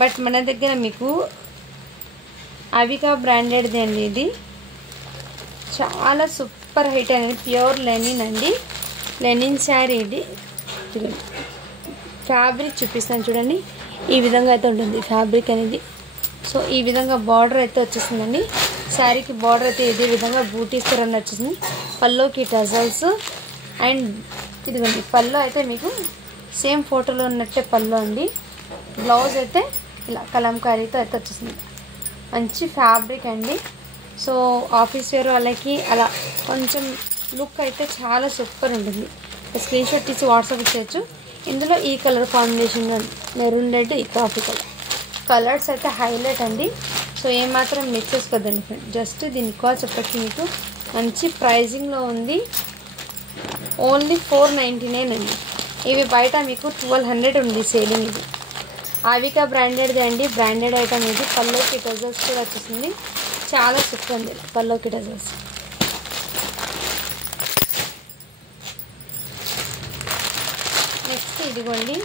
బట్ మన దగ్గర మీకు అవికా బ్రాండెడ్ది అండి. ఇది చాలా సూపర్ హిట్ అనేది. ప్యూర్ లెనిన్ అండి. లెనిన్ శారీ ఇది. ఫ్యాబ్రిక్ చూపిస్తాను చూడండి. ఈ విధంగా అయితే ఉంటుంది ఫ్యాబ్రిక్ అనేది. సో ఈ విధంగా బార్డర్ అయితే వచ్చేసిందండి. శారీకి బార్డర్ అయితే ఇదే విధంగా బూటీస్ రన్ వచ్చేసింది. పల్లోకి టజల్స్ అండ్ ఇదిగోండి పల్లో అయితే మీకు సేమ్ ఫోటోలో ఉన్నట్టే పల్లో అండి. బ్లౌజ్ అయితే ఇలా కలంకారీతో అయితే వచ్చేసింది. మంచి ఫ్యాబ్రిక్ అండి. సో ఆఫీస్ వేర్ వాళ్ళకి అలా కొంచెం లుక్ అయితే చాలా సూపర్ ఉంటుంది. స్క్రీన్ షాట్ తీసి వాట్సాప్ చేయొచ్చు. ఇందులో ఈ కలర్ కాంబినేషన్ మెరూన్ రెడ్, ఈ కాఫీ కలర్స్ అయితే హైలైట్ అండి. సో ఏమాత్రం మిక్స్ చేసుకోవద్దండి ఫ్రెండ్. జస్ట్ దీని కాస్ట్ చెప్పచ్చు మీకు మంచి ప్రైజింగ్లో ఉంది. ఓన్లీ 499 అండి. ఇవి బయట మీకు 1200 ఉంది సేలింగ్. ఇది ఆవికా బ్రాండెడ్ది అండి. బ్రాండెడ్ ఐటమ్ ఇది. పల్లోకి టజల్స్ కూడా వచ్చేసింది. చాలా సూపర్ ఉంది పల్లోకి టజల్స్. నెక్స్ట్ ఇదిగోండి,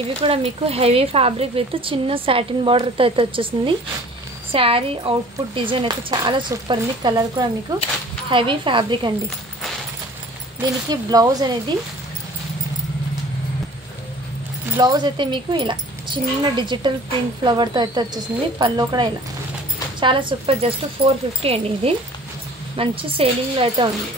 ఇవి కూడా మీకు హెవీ ఫ్యాబ్రిక్ విత్ చిన్న సాటిన్ బార్డర్తో అయితే వచ్చేసింది. శారీ అవుట్పుట్ డిజైన్ అయితే చాలా సూపర్ ఉంది. కలర్ కూడా మీకు హెవీ ఫ్యాబ్రిక్ అండి. దీనికి బ్లౌజ్ అయితే మీకు ఇలా చిన్న డిజిటల్ ప్రింట్ ఫ్లవర్తో అయితే వచ్చేసింది. పల్లో కూడా ఇలా చాలా సూపర్. జస్ట్ 450 అండి. ఇది మంచి సేలింగ్లో అయితే ఉంది.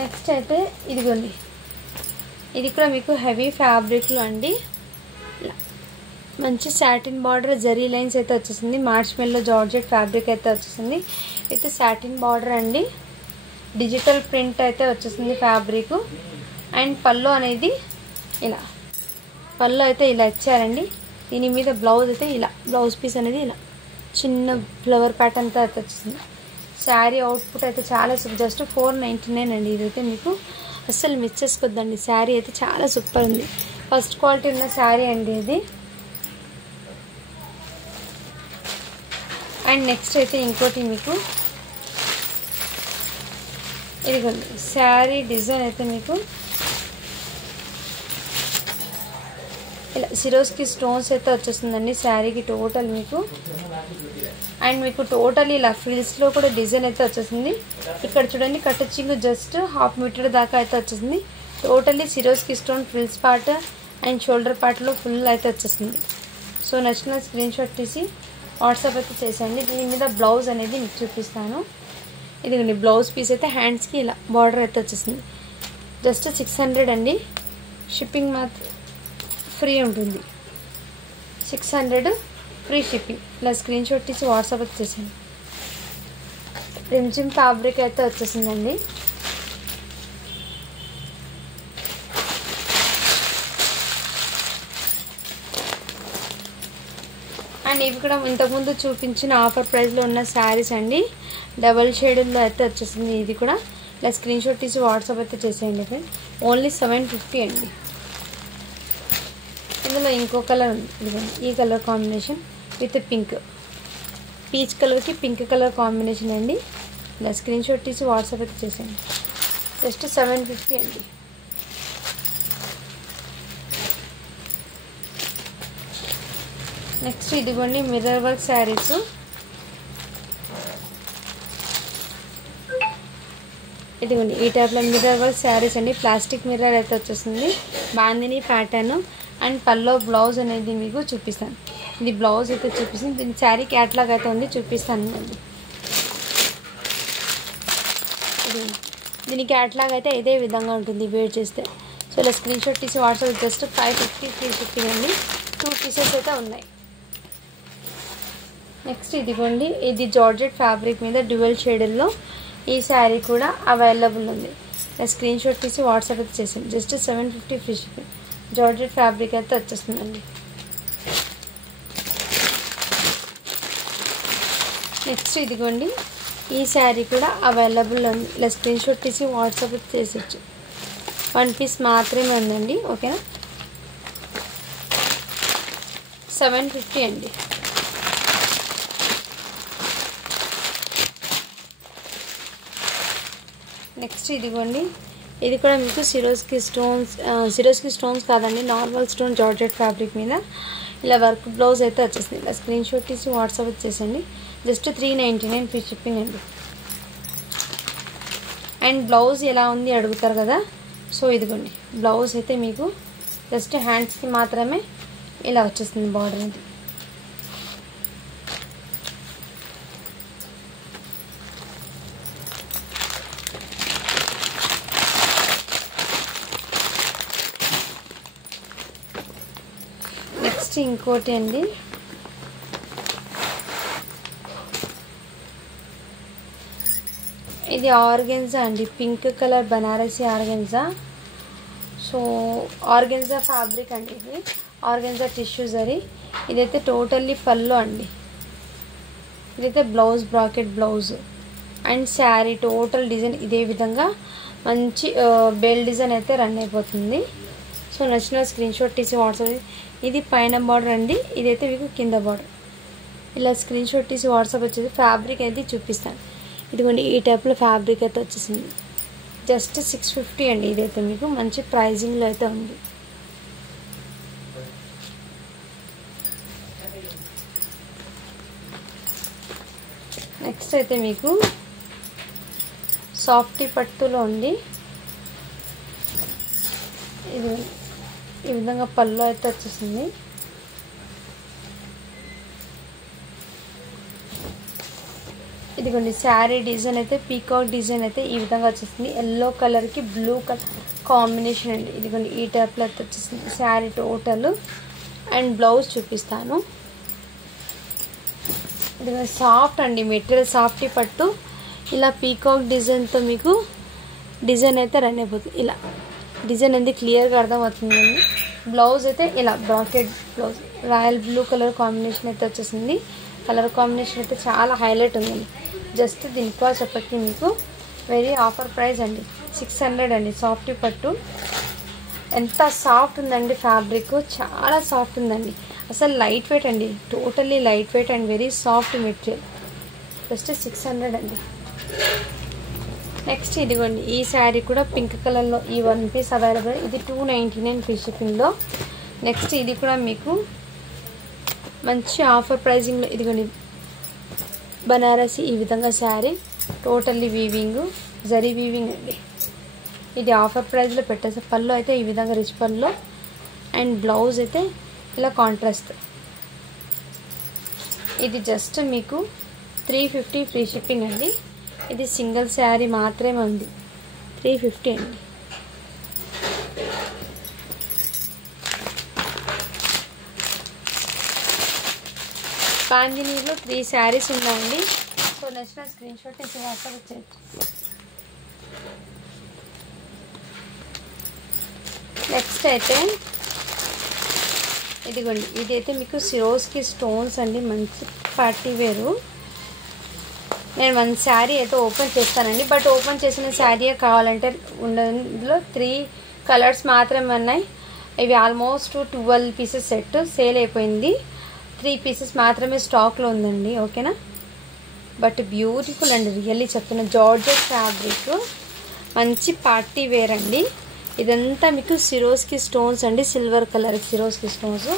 నెక్స్ట్ అయితే ఇదిగోండి, ఇది కూడా మీకు హెవీ ఫ్యాబ్రిక్లో అండి. మంచి సాటిన్ బార్డర్ జరీ లైన్స్ అయితే వచ్చేసింది. మార్చ్ మెల్లో జార్జెట్ ఫ్యాబ్రిక్ అయితే వచ్చేసింది. విత్ సాటిన్ బార్డర్ అండి. డిజిటల్ ప్రింట్ అయితే వచ్చేసింది ఫ్యాబ్రిక్. అండ్ పల్లో అనేది ఇలా పల్లో అయితే ఇలా ఇచ్చారండి. దీని మీద బ్లౌజ్ అయితే ఇలా బ్లౌజ్ పీస్ అనేది ఇలా చిన్న ఫ్లవర్ ప్యాటర్న్తో అయితే వచ్చింది. శారీ అవుట్పుట్ అయితే చాలా జస్ట్ 499 అండి. ఇదైతే మీకు అస్సలు మిస్ చేసుకోవద్దండి. శారీ అయితే చాలా సూపర్ ఉంది. ఫస్ట్ క్వాలిటీ ఉన్న శారీ అండి ఇది. అండ్ నెక్స్ట్ అయితే ఇంకోటి మీకు ఇదిగోండి, శారీ డిజైన్ అయితే మీకు ఇలా సిరోస్కి స్టోన్స్ అయితే వచ్చేస్తుందండి శారీకి టోటల్ మీకు. అండ్ మీకు టోటల్ ఇలా ఫ్రిల్స్లో కూడా డిజైన్ అయితే వచ్చేసింది. ఇక్కడ చూడండి కట్టచింగు జస్ట్ 1/2 మీటర్ దాకా అయితే వచ్చేసింది. Totally Swarovski stone frills part and shoulder పార్ట్లో ఫుల్ అయితే వచ్చేసింది. సో నచ్చిన స్క్రీన్ షాట్ తీసి వాట్సాప్ అయితే చేసేయండి. దీని మీద బ్లౌజ్ అనేది మీకు చూపిస్తాను. ఇదిగోండి బ్లౌజ్ పీస్ అయితే హ్యాండ్స్కి ఇలా బార్డర్ అయితే వచ్చేసింది. జస్ట్ 600 అండి. షిప్పింగ్ మాత్రం ఫ్రీ ఉంటుంది. 600 ఫ్రీ షిప్పింగ్. ఇలా స్క్రీన్ షాట్ తీసి వాట్సాప్ అయితే చేసేయండి. రిమ్జిమ్ ఫ్యాబ్రిక్ అయితే వచ్చేసిందండి. అండ్ ఇవి కూడా ఇంతకుముందు చూపించిన ఆఫర్ ప్రైస్లో ఉన్న శారీస్ అండి. డబల్ షేడ్లో అయితే వచ్చేసింది. ఇది కూడా ఇలా స్క్రీన్ షాట్ తీసి వాట్సాప్ అయితే చేసేయండి ఫ్రెండ్. ఓన్లీ 750 అండి. ఇందులో ఇంకో కలర్ ఉంది. ఇదిగోండి ఈ colour combination with pink, peach కలర్కి పింక్ కలర్ కాంబినేషన్ అండి. ఇలా స్క్రీన్ షాట్ తీసి వాట్సాప్ అయితే చేసేయండి. జస్ట్ 750 అండి. నెక్స్ట్ ఇదిగోండి మిర్రర్ వర్క్ శారీస్. ఇదిగోండి ఈ టైప్లో మిర్రర్ వర్క్ శారీస్ అండి. ప్లాస్టిక్ మిర్రర్ అయితే వచ్చేస్తుంది. Bandhani pattern and pallu blouse అనేది మీకు చూపిస్తాను. ఇది బ్లౌజ్ అయితే చూపిస్తుంది. దీని శారీ క్యాట్లాగ్ అయితే ఉంది, చూపిస్తాను అండి. దీని క్యాట్లాగ్ అయితే ఇదే విధంగా ఉంటుంది వేర్ చేస్తే. సో ఇలా స్క్రీన్ షాట్ తీసి వాట్సాప్ జస్ట్ 550 ఫ్రీ షిప్పింగ్ అండి. 2 పీసెస్ అయితే ఉన్నాయి. నెక్స్ట్ ఇదిగోండి, ఇది జార్జెట్ ఫ్యాబ్రిక్ మీద డ్యూయల్ షేడ్లో ఈ శారీ కూడా అవైలబుల్ ఉంది. స్క్రీన్ షాట్ తీసి వాట్సాప్ అయితే చేసాను. Just 750 free shipping. Georgette fabric అయితే వచ్చేస్తుందండి. నెక్స్ట్ ఇదిగోండి ఈ శారీ కూడా అవైలబుల్ ఉంది. ఇలా స్క్రీన్ షాట్ తీసి వాట్సాప్ అయితే చేసేయచ్చు. 1 పీస్ మాత్రమే ఉందండి. ఓకేనా, 750 అండి. నెక్స్ట్ ఇదిగోండి, ఇది కూడా మీకు సిరోస్కి స్టోన్స్ కాదండి, నార్మల్ స్టోన్ జార్జెట్ ఫ్యాబ్రిక్ మీద ఇలా వర్క్ బ్లౌజ్ అయితే వచ్చేసింది. ఇలా స్క్రీన్ షాట్ తీసి వాట్సాప్ వచ్చేసండి. జస్ట్ 399 ఫ్రీ షిప్పింగ్ అండి. అండ్ బ్లౌజ్ ఎలా ఉంది అడుగుతారు కదా, సో ఇదిగోండి బ్లౌజ్ అయితే మీకు జస్ట్ హ్యాండ్స్కి మాత్రమే ఇలా వచ్చేస్తుంది బార్డర్ ఇది. నెక్స్ట్ ఇంకోటి అండి, ఇది ఆర్గెన్జా అండి, pink colour Banarasi organza. So organza fabric అండి, ఇది ఆర్గెన్జా టిష్యూ జరీ. ఇదైతే టోటల్లీ పళ్ళు అండి, ఇదైతే blouse bracket blouse and sari total design ఇదే విధంగా మంచి బెల్ డిజైన్ అయితే రన్ అయిపోతుంది. సో నచ్చిన స్క్రీన్ షాట్ తీసి వాట్సాప్, ఇది పైన బార్డర్ అండి, ఇదైతే మీకు కింద బార్డర్. ఇలా స్క్రీన్ షాట్ తీసి వాట్సాప్ వచ్చేసి ఫ్యాబ్రిక్ అయితే చూపిస్తాను. ఇదిగోండి ఈ టైప్లో ఫ్యాబ్రిక్ అయితే వచ్చేసింది. జస్ట్ 650 అండి, ఇదైతే మీకు మంచి ప్రైజింగ్లో అయితే ఉంది. నెక్స్ట్ అయితే మీకు సాఫ్టీ పట్టులో ఉంది. ఇది ఈ విధంగా పళ్ళు అయితే వచ్చేసింది. ఇదిగోండి శారీ డిజైన్ అయితే పీకాక్ డిజైన్ అయితే ఈ విధంగా వచ్చేసింది. ఎల్లో కలర్కి బ్లూ కలర్ కాంబినేషన్ అండి. ఇదిగోండి ఈ టైప్లో అయితే వచ్చేసింది శారీ టోటల్. అండ్ బ్లౌజ్ చూపిస్తాను. ఇదిగోండి సాఫ్ట్ అండి మెటీరియల్, సాఫ్టీ పట్టు. ఇలా పీకాక్ డిజైన్తో మీకు డిజైన్ అయితే రన్ అయిపోతుంది. ఇలా డిజైన్ అనేది క్లియర్గా అర్థమవుతుందండి. బ్లౌజ్ అయితే ఇలా bracket blouse, royal blue colour combination అయితే వచ్చేసింది. కలర్ కాంబినేషన్ అయితే చాలా హైలైట్ ఉందండి. జస్ట్ దీని కాస్ట్ చెప్పకి మీకు వెరీ ఆఫర్ ప్రైస్ అండి, 600 అండి. సాఫ్టీ పట్టు ఎంత సాఫ్ట్ ఉందండి, ఫ్యాబ్రిక్ చాలా సాఫ్ట్ ఉందండి. అసలు లైట్ వెయిట్ అండి, totally light weight and very soft material. Just 600 అండి. నెక్స్ట్ ఇదిగోండి ఈ శారీ కూడా పింక్ కలర్లో ఈ 1 పీస్ అవైలబుల్. ఇది 299 ఫ్రీ షిప్పింగ్లో. నెక్స్ట్ ఇది కూడా మీకు మంచి ఆఫర్ ప్రైజింగ్లో. ఇదిగోండి బనారసి ఈ విధంగా sari totally weaving, zari weaving అండి. ఇది ఆఫర్ ప్రైస్లో పెట్టేసి పళ్ళు అయితే ఈ విధంగా రిచ్ పళ్ళు అండ్ బ్లౌజ్ అయితే ఇలా కాంట్రాస్ట్. ఇది జస్ట్ మీకు 350 ఫ్రీ షిప్పింగ్ అండి. ఇది సింగిల్ శారీ మాత్రమే ఉంది, 350 అండి. కాంజినీలో 3 శారీస్ ఉన్నాయండి. సో నచ్చిన స్క్రీన్ షాట్ తీసి వాట్సాప్ వచ్చేది. నెక్స్ట్ అయితే ఇదిగోండి ఇదైతే మీకు సిరోస్కి స్టోన్స్ అండి, మంచి పార్టీ వేరు. నేను 1 శారీ అయితే ఓపెన్ చేస్తానండి, బట్ ఓపెన్ చేసిన శారీ కావాలంటే ఉండదులో 3 కలర్స్ మాత్రమే ఉన్నాయి. ఇవి ఆల్మోస్ట్ 12 పీసెస్ సెట్ సేల్ అయిపోయింది. 3 పీసెస్ మాత్రమే స్టాక్లో ఉందండి, ఓకేనా. బట్ బ్యూటిఫుల్ అండి, రియల్లీ చెప్తున్నా. జార్జెట్ ఫ్యాబ్రిక్, మంచి పార్టీ వేర్ అండి. ఇదంతా మీకు సిరోస్కి స్టోన్స్ అండి, silver colour Swarovski stones.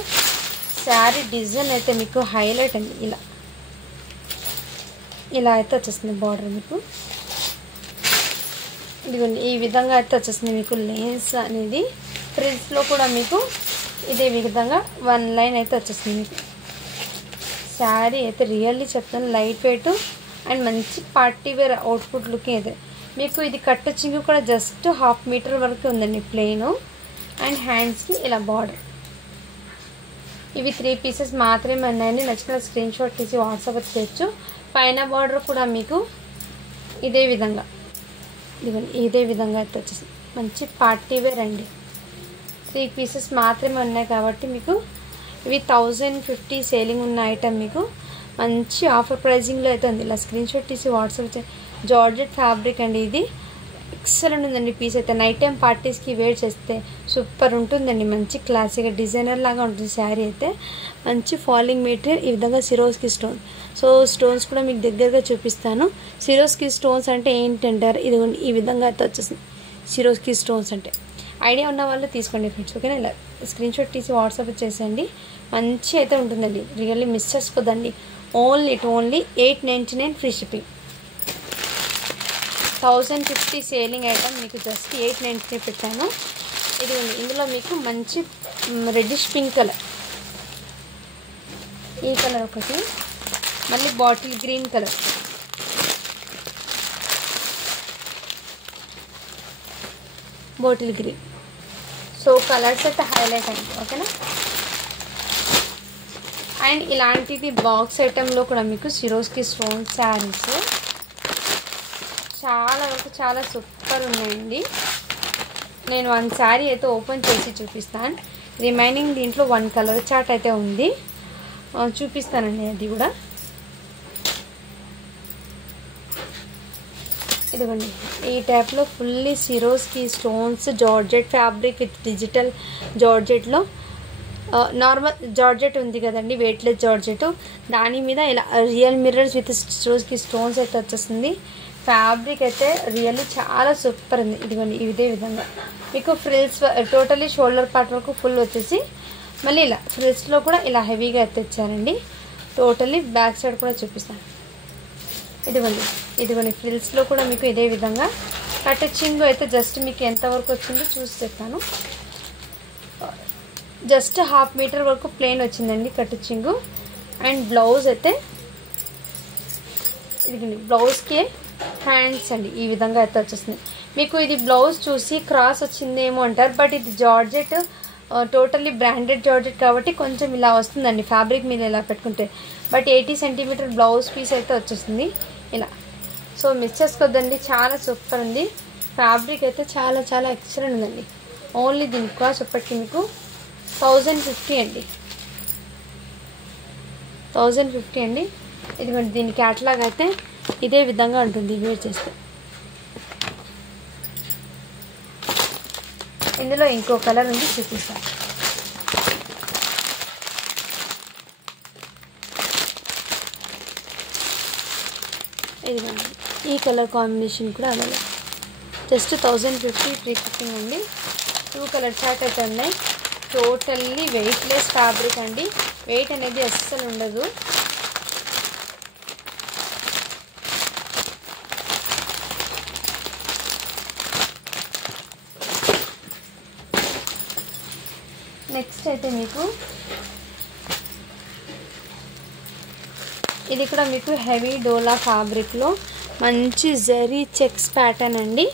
Sari design అయితే మీకు హైలైట్ అండి. ఇలా అయితే వచ్చేస్తుంది బార్డర్ మీకు. ఇదిగోండి ఈ విధంగా అయితే వచ్చేస్తుంది మీకు లేన్స్ అనేది. ప్రింట్స్లో కూడా మీకు ఇదే విధంగా 1 లైన్ అయితే వచ్చేస్తుంది మీకు. శారీ అయితే రియల్లీ చెప్తాను లైట్ వెయిట్ అండ్ మంచి పార్టీ వేర్ అవుట్పుట్ లుక్ అయితే మీకు. ఇది కట్ చింగు కూడా జస్ట్ 1/2 మీటర్ వరకు ఉందండి ప్లెయిన్. అండ్ హ్యాండ్స్కి ఇలా బార్డర్. ఇవి 3 పీసెస్ మాత్రమే ఉన్నాయండి. నచ్చిన స్క్రీన్ షాట్ తీసి వాట్సాప్ చేయొచ్చు. పైన బార్డర్ కూడా మీకు ఇదే విధంగా, ఇదే విధంగా అయితే వచ్చేసింది. మంచి పార్టీ వేర్ అండి. 3 పీసెస్ మాత్రమే ఉన్నాయి కాబట్టి మీకు ఇవి 1050 సేలింగ్ ఉన్న ఐటమ్ మీకు మంచి ఆఫర్ ప్రైజింగ్లో అయితే ఉంది. ఇలా స్క్రీన్ షాట్ తీసి వాట్సాప్ జార్జెట్ ఫ్యాబ్రిక్ అండి. ఇది ఎక్సలెంట్ ఉందండి పీస్ అయితే. నైట్ టైం పార్టీస్కి వేర్ చేస్తే సూపర్ ఉంటుందండి. మంచి క్లాసిక్గా డిజైనర్ లాగా ఉంటుంది శారీ అయితే. మంచి ఫాలింగ్ మెటీరియల్, ఈ విధంగా సిరోస్కి స్టోన్. సో స్టోన్స్ కూడా మీకు దగ్గరగా చూపిస్తాను. సిరోస్కి స్టోన్స్ అంటే ఏంటంటారు, ఇది ఈ విధంగా అయితే వచ్చేసింది. సిరోస్కి స్టోన్స్ అంటే ఐడియా ఉన్న వాళ్ళు తీసుకోండి ఫ్రెండ్స్, ఓకేనా. ఇలా స్క్రీన్ షాట్ తీసి వాట్సాప్ చేసేయండి. మంచి అయితే ఉంటుందండి, రియల్లీ మిస్ చేసుకోదండి. Only 899 free shipping. 1050 selling item మీకు జస్ట్ 890 పెట్టాను. ఇది ఇందులో మీకు మంచి రెడ్డిష్ పింక్ కలర్, ఈ కలర్ ఒకటి, మళ్ళీ bottle green colour, bottle green. So colours అయితే హైలైట్ అండి, ఓకేనా. అండ్ ఇలాంటిది బాక్స్ ఐటెంలో కూడా మీకు సిరోస్కి స్టోన్ శారీస్ చాలా వరకు చాలా సూపర్ ఉన్నాయండి. నేను 1 శారీ అయితే ఓపెన్ చేసి చూపిస్తాను. రిమైనింగ్ దీంట్లో 1 కలర్ చార్ట్ అయితే ఉంది, చూపిస్తానండి అది కూడా. ఇదిగోండి ఈ టైప్లో fully Swarovski stones georgette fabric with digital జార్జెట్లో, నార్మల్ జార్జెట్ ఉంది కదండి, వెయిట్లెస్ జార్జెట్, దాని మీద ఇలా real mirrors with Swarovski stones అయితే వచ్చేస్తుంది. ఫ్యాబ్రిక్ అయితే రియల్లీ చాలా సూపర్ ఉంది. ఇదిగోండి ఇదే విధంగా మీకు ఫ్రిల్స్ టోటలీ షోల్డర్ పార్ట్ వరకు ఫుల్ వచ్చేసి, మళ్ళీ ఇలా ఫ్రిల్స్లో కూడా ఇలా హెవీగా అయితే ఇచ్చారండి. టోటలీ బ్యాక్ సైడ్ కూడా చూపిస్తాను. ఇదిగోండి ఫ్రిల్స్లో కూడా మీకు ఇదే విధంగా కటింగ్ అయితే జస్ట్ మీకు ఎంతవరకు వచ్చిందో చూసి చెప్తాను. జస్ట్ 1/2 మీటర్ వరకు ప్లెయిన్ వచ్చిందండి కటింగ్. అండ్ బ్లౌజ్ అయితే ఇదిగోండి, బ్లౌజ్కి హ్యాండ్స్ అండి ఈ విధంగా అయితే వచ్చేస్తుంది. మీకు ఇది బ్లౌజ్ చూసి క్రాస్ వచ్చిందేమో అంటారు, బట్ ఇది జార్జెట్, టోటల్లీ బ్రాండెడ్ జార్జెట్ కాబట్టి కొంచెం ఇలా వస్తుందండి ఫ్యాబ్రిక్ మీద ఇలా పెట్టుకుంటే. బట్ 80 సెంటీమీటర్ బ్లౌజ్ పీస్ అయితే వచ్చేస్తుంది ఇలా. సో మిస్ చేసుకోవద్దండి, చాలా సూపర్ ఉంది. ఫ్యాబ్రిక్ అయితే చాలా చాలా ఎక్సలెంట్ ఉందండి. ఓన్లీ దీని కాస్ట్ ఇప్పటికి మీకు 1050 అండి, 1050 అండి. ఇదిగోండి దీని క్యాటలాగ్ అయితే ఇదే విధంగా ఉంటుంది వేర్ చేస్తే. ఇందులో ఇంకో కలర్ ఉంది, చూపిస్తాను. ఇదిగోండి ఈ కలర్ కాంబినేషన్ కూడా అలాగే జస్ట్ 1050 ఫ్రీ షిప్పింగ్ అండి. 2 కలర్ చార్ట్ అయితే ఉన్నాయి. టోటల్లీ వెయిట్లెస్ ఫ్యాబ్రిక్ అండి, వెయిట్ అనేది అస్సలు ఉండదు. నెక్స్ట్ అయితే మీకు ఇది కూడా మీకు హెవీ డోలా ఫ్యాబ్రిక్లో మంచి జరీ చెక్స్ ప్యాటర్న్ అండి.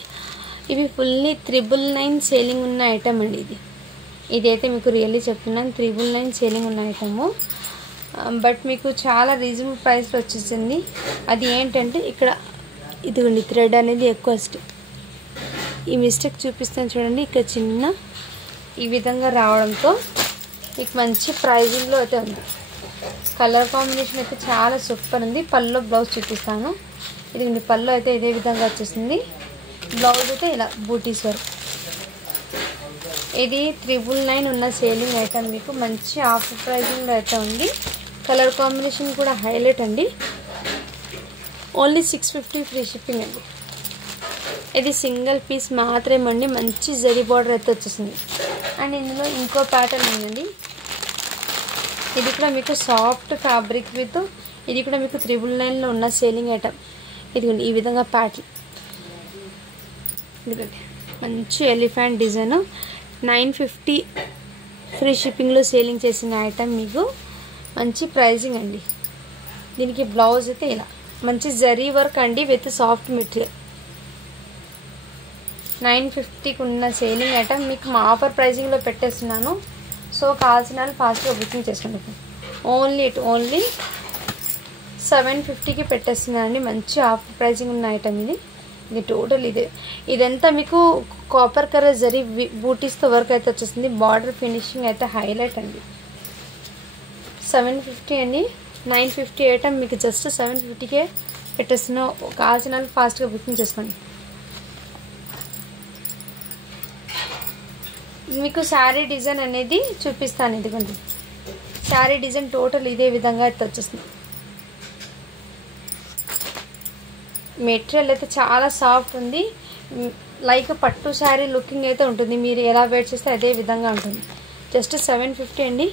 ఇవి ఫుల్లీ 999 సేలింగ్ ఉన్న ఐటమ్ అండి. ఇదైతే మీకు రియల్లీ చెప్తున్నాను, 999 సేలింగ్ ఉన్న ఐటము. బట్ మీకు చాలా రీజనబుల్ ప్రైస్లో వచ్చేసింది. అది ఏంటంటే ఇక్కడ ఇదిగోండి థ్రెడ్ అనేది ఎక్కువ ఈ మిస్టేక్ చూపిస్తాను చూడండి, ఇక్కడ చిన్న ఈ విధంగా రావడంతో మీకు మంచి ప్రైజింగ్లో అయితే ఉంది. కలర్ కాంబినేషన్ అయితే చాలా సూపర్ ఉంది. పళ్ళు బ్లౌజ్ చూపిస్తాను. ఇది పళ్ళు అయితే ఇదే విధంగా వచ్చేసింది. బ్లౌజ్ అయితే ఇలా బూటీస్ వర్క్. ఇది 999 ఉన్న సేలింగ్ ఐటమ్ మీకు మంచి ఆఫర్ ప్రైజింగ్లో అయితే ఉంది. కలర్ కాంబినేషన్ కూడా హైలైట్ అండి. ఓన్లీ 650 ఫ్రీ షిప్పింగ్ అండి. ఇది సింగిల్ పీస్ మాత్రమే అండి, మంచి జరీ బార్డర్ అయితే వచ్చేసింది. అండ్ ఇందులో ఇంకో ప్యాటర్న్ ఉందండి. ఇది కూడా మీకు సాఫ్ట్ ఫ్యాబ్రిక్ విత్, ఇది కూడా మీకు 999లో ఉన్న సేలింగ్ ఐటమ్. ఇదిగోండి ఈ విధంగా ప్యాటర్న్, ఇదిగోండి మంచి ఎలిఫెంట్ డిజైన్. 950 ఫ్రీ షిప్పింగ్లో సేలింగ్ చేసిన ఐటమ్ మీకు మంచి ప్రైజింగ్ అండి. దీనికి బ్లౌజ్ అయితే ఇలా మంచి జరీ వర్క్ అండి విత్ సాఫ్ట్ మెటీరియల్. 950కి ఉన్న సేలింగ్ ఐటమ్ మీకు మా ఆఫర్ ప్రైజింగ్లో పెట్టేస్తున్నాను. సో కావాల్సిన వాళ్ళు ఫాస్ట్గా బుకింగ్ చేసుకుంటాం. ఓన్లీ 750కి పెట్టేస్తున్నానండి. మంచి ఆఫర్ ప్రైజింగ్ ఉన్న ఐటమ్ ఇది టోటల్ ఇదంతా మీకు కాపర్ కలర్ జరీ బూటీస్తో వర్క్ అయితే వచ్చేసింది. బార్డర్ ఫినిషింగ్ అయితే హైలైట్ అండి. 750 అండి. 950 ఐటమ్ మీకు జస్ట్ 750కే పెట్టేస్తున్నాం. కావాల్సిన వాళ్ళు ఫాస్ట్గా బుకింగ్ చేసుకోండి. మీకు శారీ డిజైన్ అనేది చూపిస్తాను. ఇదిగోండి శారీ డిజైన్ టోటల్ ఇదే విధంగా అయితే వచ్చేస్తుంది. మెటీరియల్ అయితే చాలా సాఫ్ట్ ఉంది, లైక్ పట్టు శారీ లుకింగ్ అయితే ఉంటుంది. మీరు ఎలా వేర్ చేస్తే అదే విధంగా ఉంటుంది. జస్ట్ 750 అండి.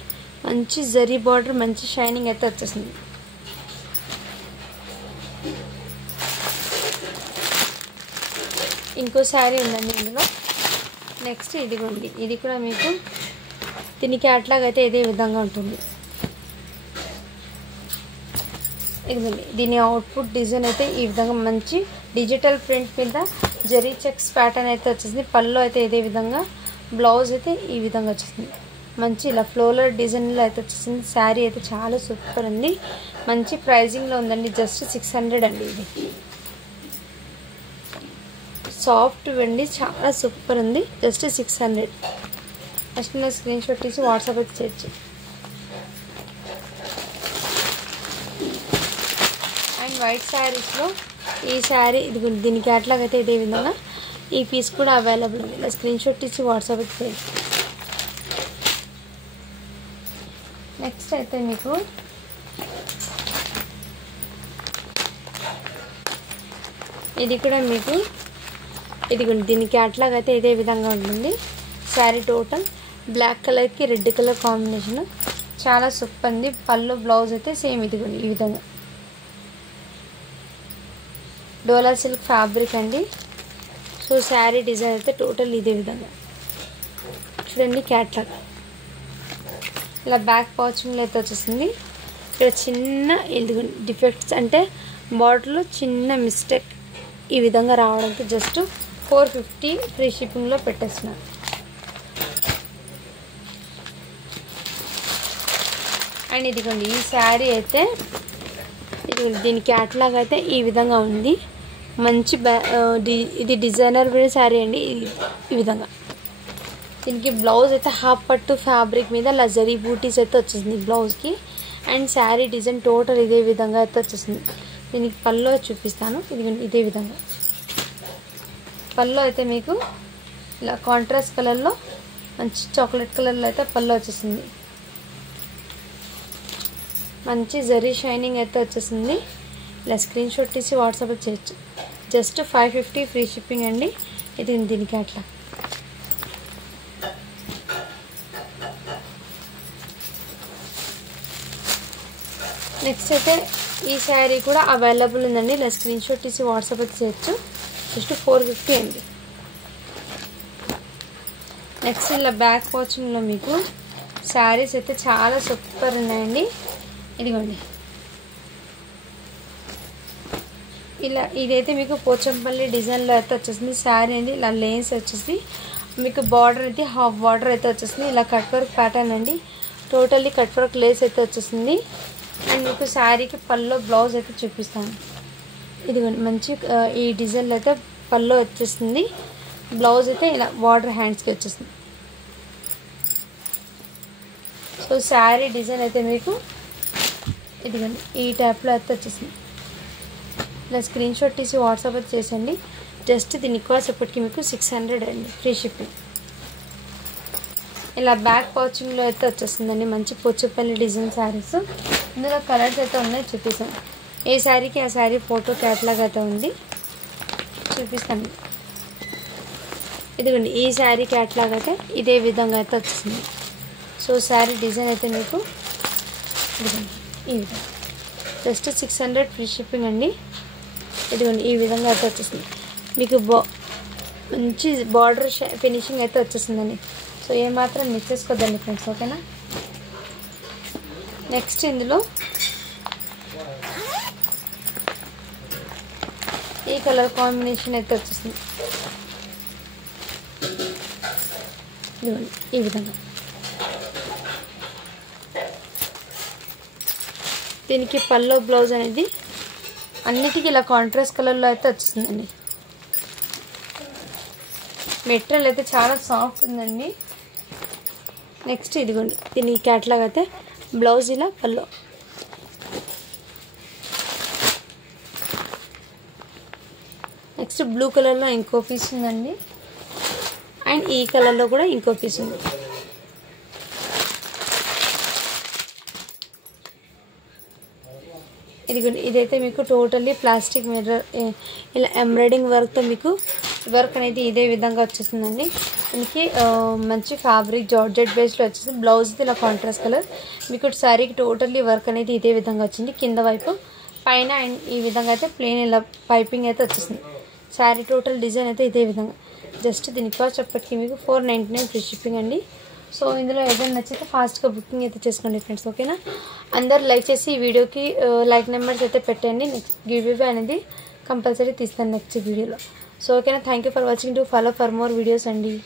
మంచి జరీ బార్డర్, మంచి షైనింగ్ అయితే వచ్చేసింది. ఇంకో శారీ ఉందండి ఇందులో. నెక్స్ట్ ఇదిగోండి, ఇది కూడా మీకు దీని క్యాట్లాగ్ అయితే ఇదే విధంగా ఉంటుంది. ఇదిగోండి, దీని అవుట్పుట్ డిజైన్ అయితే ఈ విధంగా మంచి డిజిటల్ ప్రింట్ మీద జరీ చెక్స్ ప్యాటర్న్ అయితే వచ్చేసింది. పళ్ళు అయితే ఇదే విధంగా, బ్లౌజ్ అయితే ఈ విధంగా వచ్చేసింది. మంచి ఇలా ఫ్లోరల్ డిజైన్లో అయితే వచ్చేసింది. శారీ అయితే చాలా సూపర్ ఉంది, మంచి ప్రైజింగ్లో ఉందండి. జస్ట్ 600 అండి. ఇది సాఫ్ట్ వెండి, చాలా సూపర్ ఉంది. జస్ట్ 600. ఫస్ట్ నేను స్క్రీన్ షాట్ తీసి వాట్సాప్ అయితే చేయొచ్చు. అండ్ వైట్ శారీస్లో ఈ శారీ ఇది దీని క్యాట్లాగ్ అయితే ఇదే విధంగా, ఈ పీస్ కూడా అవైలబుల్ ఉంది. ఇలా స్క్రీన్ షాట్ తీసి వాట్సాప్ అయితే చేయొచ్చు. నెక్స్ట్ అయితే మీకు ఇది కూడా మీకు ఇదిగోండి, దీని క్యాట్లాగ్ అయితే ఇదే విధంగా ఉంటుంది. శారీ టోటల్ బ్లాక్ కలర్కి రెడ్ కలర్ కాంబినేషన్, చాలా సూపర్ ఉంది. పళ్ళు బ్లౌజ్ అయితే సేమ్ ఇదిగోండి ఈ విధంగా డోలా సిల్క్ ఫ్యాబ్రిక్ అండి. సో శారీ డిజైన్ అయితే టోటల్ ఇదే విధంగా చూడండి. క్యాట్లాగ్ ఇలా బ్యాక్ పౌచింగ్లో అయితే వచ్చేసింది. ఇక్కడ చిన్న ఇదిగోండి డిఫెక్ట్స్ అంటే బార్డర్లో చిన్న మిస్టేక్ ఈ విధంగా రావడంతో జస్ట్ 450 ఫ్రీ షిప్పింగ్లో పెట్టేస్తున్నారు. అండ్ ఇదిగోండి ఈ శారీ అయితే దీని క్యాట్లాగ్ అయితే ఈ విధంగా ఉంది. మంచి ఇది డిజైనర్ వేర్ శారీ అండి. ఈ విధంగా దీనికి బ్లౌజ్ అయితే హాఫ్ పట్టు ఫ్యాబ్రిక్ మీద లజరీ బూటీస్ అయితే వచ్చేసింది బ్లౌజ్కి. అండ్ శారీ డిజైన్ టోటల్ ఇదే విధంగా అయితే వచ్చేసింది. దీనికి పళ్ళు చూపిస్తాను. ఇదే విధంగా పళ్ళు అయితే మీకు ఇలా కాంట్రాస్ట్ కలర్లో మంచి చాక్లెట్ కలర్లో అయితే పళ్ళు వచ్చేసింది. మంచి జరీ షైనింగ్ అయితే వచ్చేసింది. ఇలా స్క్రీన్ షాట్ తీసి వాట్సాప్ చేయొచ్చు. జస్ట్ 550 ఫ్రీ షిప్పింగ్ అండి. ఇది దీనికి అట్లా నెక్స్ట్ అయితే ఈ శారీ కూడా అవైలబుల్ ఉందండి. ఇలా స్క్రీన్ షాట్ తీసి వాట్సాప్ అయితే చేయొచ్చు. జస్ట్ 450 అండి. నెక్స్ట్ ఇలా బ్యాక్ వాచింగ్లో మీకు శారీస్ అయితే చాలా సూపర్ ఉన్నాయండి. ఇదిగోండి ఇలా ఇదైతే మీకు పోచంపల్లి డిజైన్లో అయితే వచ్చేసింది. శారీ అనేది ఇలా లేన్స్ వచ్చేసి మీకు బార్డర్ అయితే హాఫ్ బార్డర్ అయితే వచ్చేసింది. ఇలా కట్ వర్క్ ప్యాటర్న్ అండి. టోటల్లీ కట్ వర్క్ లేస్ అయితే వచ్చేసింది. అండ్ మీకు శారీకి పళ్ళు బ్లౌజ్ అయితే చూపిస్తాను. ఇదిగోండి మంచి ఈ డిజైన్లో అయితే పళ్ళు వచ్చేస్తుంది. బ్లౌజ్ అయితే ఇలా బార్డర్ హ్యాండ్స్కి వచ్చేస్తుంది. సో శారీ డిజైన్ అయితే మీకు ఇదిగోండి ఈ టైప్లో అయితే వచ్చేసింది. ఇలా స్క్రీన్ షాట్ తీసి వాట్సాప్ అయితే చేసండి. జస్ట్ దీని కాస్ట్ ఇప్పటికి మీకు 600 అండి ఫ్రీ షిప్పింగ్. ఇలా బ్యాక్ పౌచింగ్లో అయితే వచ్చేస్తుందండి. మంచి పోచంపల్లి డిజైన్ శారీస్. ఇందులో కలర్స్ అయితే ఉన్నాయి, చూపిస్తాను. ఏ శారీకి ఆ శారీ ఫోటో క్యాట్లాగ్ అయితే ఉంది, చూపిస్తాను. ఇదిగోండి ఈ శారీ క్యాట్లాగ్ అయితే ఇదే విధంగా అయితే వచ్చేసింది. సో శారీ డిజైన్ అయితే మీకు ఇదిగోండి ఈ విధంగా జస్ట్ 600 ఫ్రీ షిప్పింగ్ అండి. ఇదిగోండి ఈ విధంగా అయితే వచ్చేసింది. మీకు మంచి బార్డర్ ఫినిషింగ్ అయితే వచ్చేసిందండి. సో ఏమాత్రం మిస్ చేసుకోద్దండి ఫ్రెండ్స్, ఓకేనా. నెక్స్ట్ ఇందులో ఈ కలర్ కాంబినేషన్ అయితే వచ్చేసింది. ఇదిగోండి ఈ విధంగా దీనికి పల్లో బ్లౌజ్ అనేది అన్నిటికీ ఇలా కాంట్రాస్ట్ కలర్లో అయితే వచ్చేసిందండి. మెటీరియల్ అయితే చాలా సాఫ్ట్ ఉందండి. నెక్స్ట్ ఇదిగోండి దీని క్యాట్లాగ్ అయితే బ్లౌజ్ ఇలా పల్లో. నెక్స్ట్ బ్లూ కలర్లో ఇంకో పీస్ ఉందండి. అండ్ ఈ కలర్లో కూడా ఇంకో పీస్ ఉంది. ఇదిగోండి ఇదైతే మీకు టోటల్లీ ప్లాస్టిక్ మిర్రర్ ఇలా ఎంబ్రాయిడింగ్ వర్క్తో మీకు వర్క్ అనేది ఇదే విధంగా వచ్చేసిందండి. దీనికి మంచి ఫ్యాబ్రిక్ జార్జెట్ బేస్లో వచ్చేసి బ్లౌజ్ ఇలా కాంట్రాస్ట్ కలర్. మీకు శారీకి టోటల్లీ వర్క్ అనేది ఇదే విధంగా వచ్చింది. కింద వైపు పైన అండ్ ఈ విధంగా అయితే ప్లెయిన్ ఇలా పైపింగ్ అయితే వచ్చేసింది. శారీ టోటల్ డిజైన్ అయితే ఇదే విధంగా. జస్ట్ దీని కాస్ట్ చెప్పటికి మీకు 499 ఫ్రీ షిప్పింగ్ అండి. సో ఇందులో ఏదైనా నచ్చితే ఫాస్ట్గా బుకింగ్ అయితే చేసుకోండి ఫ్రెండ్స్, ఓకేనా. అందరు లైక్ చేసి ఈ వీడియోకి లైక్ నెంబర్స్ అయితే పెట్టండి. నెక్స్ట్ గివ్ అవే అనేది కంపల్సరీ తీస్తాను నెక్స్ట్ వీడియోలో. సో ఓకేనా. Thank you for watching. To follow for more videos అండి.